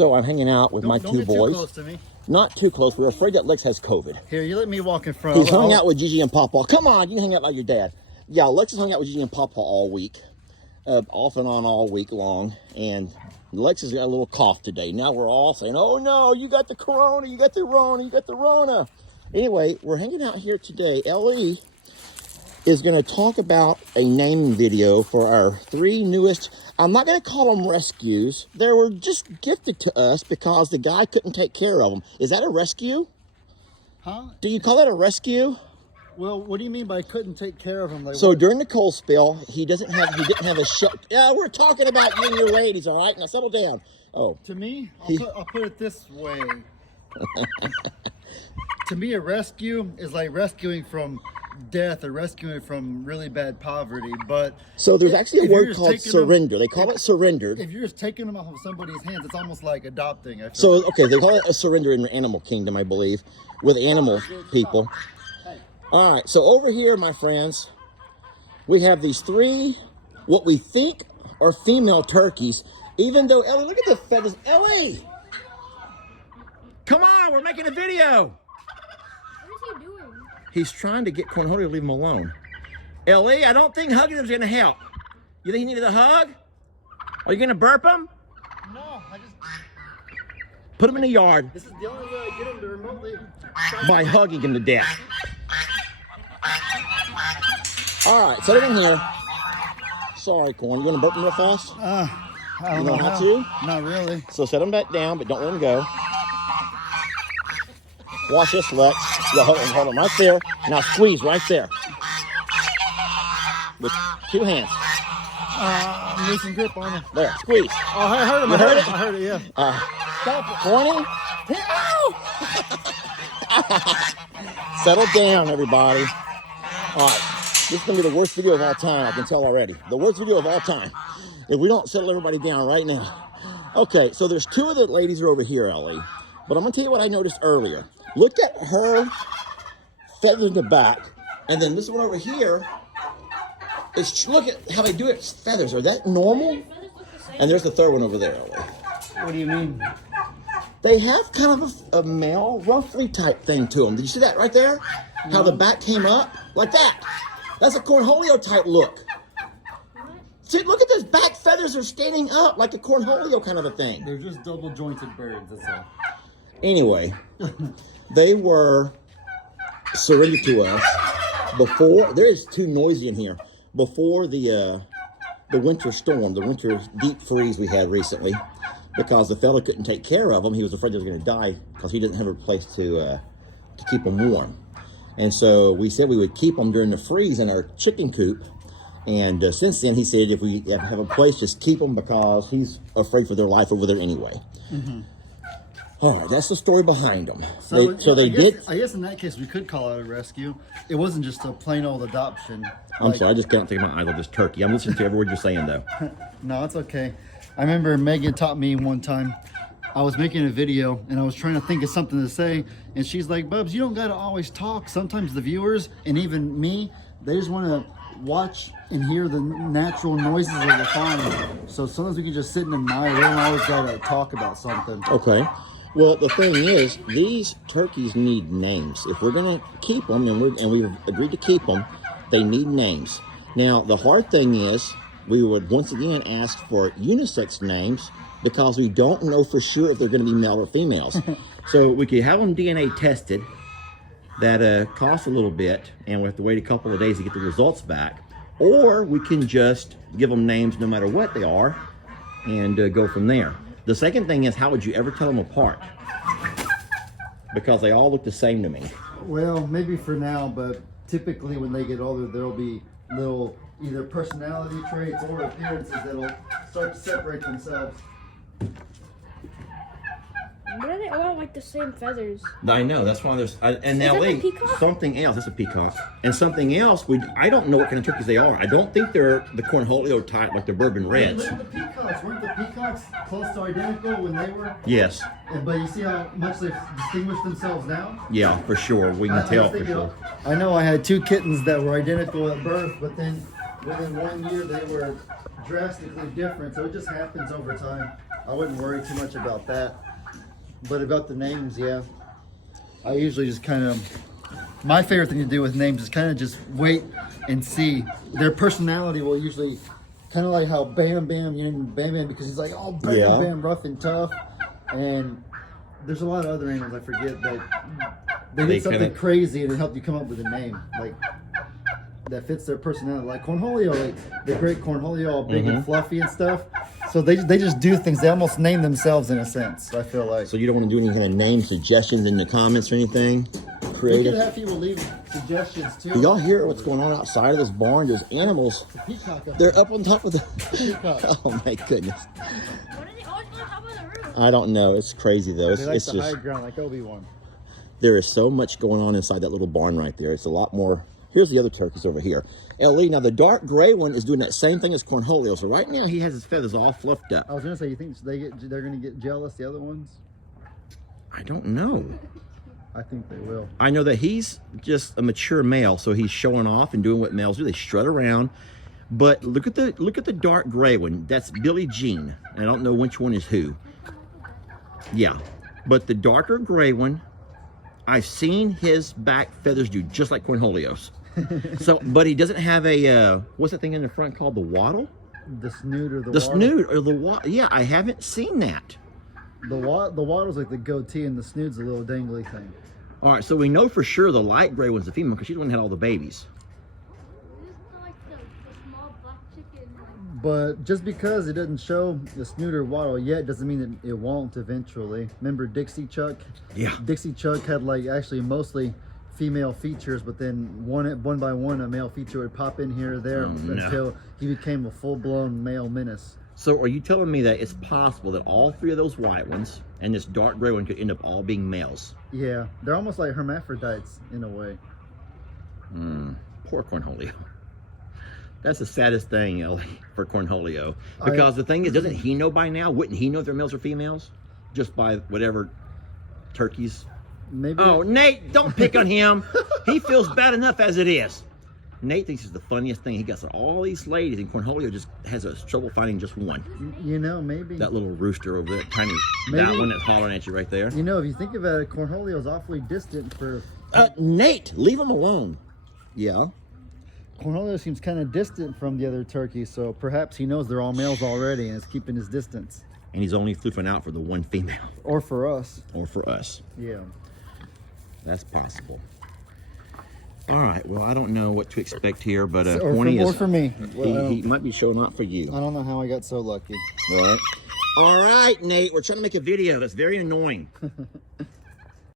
So I'm hanging out with my Don't two get boys. Too close to me. Not too close. We're afraid that Lex has COVID. Here, you let me walk in front. He's hung out with Gigi and Papa. Come on, you can hang out like your dad. Yeah, Lex has hung out with Gigi and Papa all week. Off and on all week long. And Lex has got a little cough today. Now we're all saying, oh no, you got the corona, you got the Rona, you got the Rona. Anyway, we're hanging out here today. Ellie is going to talk about a naming video for our 3 newest, I'm not going to call them rescues. They were just gifted to us because the guy couldn't take care of them. Is that a rescue? Huh? Do you call that a rescue? Well, what do you mean by couldn't take care of him? Like, So during the cold spell, he didn't have a shelter. Yeah, we're talking about you and your ladies, all right? Now settle down. Oh. To me, I'll put it this way. To me, a rescue is like rescuing from death or rescuing from really bad poverty. But so there's actually a word called surrender. Them, they call it surrendered. If you're just taking them off of somebody's hands, it's almost like adopting. So, okay, they call it a surrender in the animal kingdom, I believe, with animal people. All right, so over here, my friends, we have these 3, what we think are female turkeys, even though, Ellie, look at the feathers. Ellie! Come on, we're making a video. What is he doing? He's trying to get Cornholio to leave him alone. Ellie, I don't think hugging him is going to help. You think he needed a hug? Are you going to burp him? No, I just... Put him in the yard. This is the only way I get him to remotely... By hugging him to death. All right, set it in here. Sorry, Corn. You want to burp him real fast? I don't know know how to? Not really. So set him back down, but don't let him go. Watch this, Lex. Yeah, hold on, right there. Now squeeze right there. With 2 hands. I'm losing grip on him. There, squeeze. Oh, I heard him. You heard it? I heard it, yeah. Stop it, Corny. Settle down, everybody. All right, this is going to be the worst video of all time, I can tell already. The worst video of all time. If we don't settle everybody down right now. Okay, so there's 2 of the ladies are over here, Ellie. But I'm going to tell you what I noticed earlier. Look at her feather in the back. And then this one over here, look at how they do it, feathers. Are that normal? And there's the 3rd one over there, Ellie. What do you mean? They have kind of a male ruffly type thing to them. Did you see that right there? How the back came up? Like that. That's a Cornholio type look. See, look at those back feathers are standing up like a Cornholio kind of a thing. They're just double jointed birds, that's all. Anyway, they were surrendered to us before. There is too noisy in here. Before the winter storm, the winter deep freeze we had recently, because the fella couldn't take care of them. He was afraid he was going to die because he didn't have a place to keep them warm. And so we said we would keep them during the freeze in our chicken coop. And since then, he said if we have a place, just keep them because he's afraid for their life over there anyway. Mm-hmm. All right, that's the story behind them. So I guess in that case, we could call it a rescue. It wasn't just a plain old adoption. I'm sorry, I just can't take my eyes off this turkey. I'm listening to every word you're saying, though. No, it's okay. I remember Megan taught me one time. I was making a video and I was trying to think of something to say, and she's like, "Bubs, you don't gotta always talk. Sometimes the viewers and even me, they just want to watch and hear the natural noises of the farm. So sometimes we can just sit and admire. We don't always gotta talk about something." Okay. Well, the thing is, these turkeys need names. If we're gonna keep them, and we've agreed to keep them, they need names. Now, the hard thing is, we would once again ask for unisex names because we don't know for sure if they're going to be male or females. So we could have them DNA tested. That costs a little bit, and we have to wait a couple of days to get the results back. Or we can just give them names no matter what they are and go from there. The second thing is, how would you ever tell them apart? Because they all look the same to me. Well, maybe for now, but typically when they get older, there'll be little either personality traits or appearances that'll start to separate themselves. Why do they all have like the same feathers? I know, that's why there's, and now that the peacock? something else, that's a peacock. And something else, I don't know what kind of turkeys they are. I don't think they're the Cornholio type like the Bourbon Reds. Look at the peacocks. Weren't the peacocks close to identical when they were? Yes. But you see how much they've distinguished themselves now? Yeah, for sure. We can tell for sure. I know I had 2 kittens that were identical at birth, but then within 1 year they were drastically different. So it just happens over time. I wouldn't worry too much about that. But about the names, yeah. I usually just kind of, my favorite thing to do with names is kind of just wait and see. Their personality will usually, kind of like how Bam Bam, you name Bam Bam because he's like, oh, Bam Yeah. Bam, rough and tough. And there's a lot of other animals I forget that they They did something kinda- crazy and it helped you come up with a name. Like, that fits their personality. Like Cornholio, like the great Cornholio, all big and fluffy and stuff. So they just do things. They almost name themselves in a sense. I feel like. So you don't want to do any kind of name suggestions in the comments or anything We could creative? have people leave suggestions too. Do y'all hear what's going on outside of this barn? There's animals. Peacock up They're up on top of the. Peacock. Oh my goodness! Why do they always go on top of the roof? I don't know. It's crazy though. It's, They like it's the just high ground like Obi-Wan. there is so much going on inside that little barn right there. It's a lot more. Here's the other turkeys over here. Ellie, now the dark gray one is doing that same thing as Cornholio. So right now he has his feathers all fluffed up. I was gonna say, you think they're gonna get jealous, the other ones? I don't know. I think they will. I know that he's just a mature male, so he's showing off and doing what males do. They strut around. But look at the dark gray one. That's Billie Jean. I don't know which one is who. Yeah, but the darker gray one, I've seen his back feathers do just like Cornholio's. So, but he doesn't have a what's that thing in the front called the wattle? The snoot or the The wattle? snoot or the wattle? Yeah, I haven't seen that. The wattle's like the goatee, and the snoot's a little dangly thing. All right, so we know for sure the light gray one's the female because she's the one that had all the babies. This is like the small black chicken. But just because it doesn't show the snoot or wattle yet doesn't mean that it won't eventually. Remember Dixie Chuck? Yeah. Dixie Chuck had like actually mostly female features, but then one by one a male feature would pop in here or there no. until he became a full-blown male menace. So are you telling me that it's possible that all three of those white ones and this dark gray one could end up all being males? Yeah, they're almost like hermaphrodites in a way. Poor Cornholio. That's the saddest thing, Ellie, for Cornholio. Because the thing is, doesn't he know by now? Wouldn't he know if they're males or females? Just by whatever turkeys. Maybe. Oh, Nate, don't pick on him. He feels bad enough as it is. Nate thinks it's the funniest thing. He got all these ladies, and Cornholio just has trouble finding just one. You know, maybe. That little rooster over there, tiny, Maybe. that one that's hollering at you right there. You know, if you think about it, Cornholio's awfully distant for. Nate, leave him alone. Yeah. Cornholio seems kind of distant from the other turkeys, so perhaps he knows they're all males already and is keeping his distance. And he's only floofing out for the one female, Or for us. or for us. Yeah. That's possible. All right. Well, I don't know what to expect here, but Or Corny for, is. or for me. Well, He might be showing up for you. I don't know how I got so lucky. All right. All right, Nate. We're trying to make a video. That's very annoying.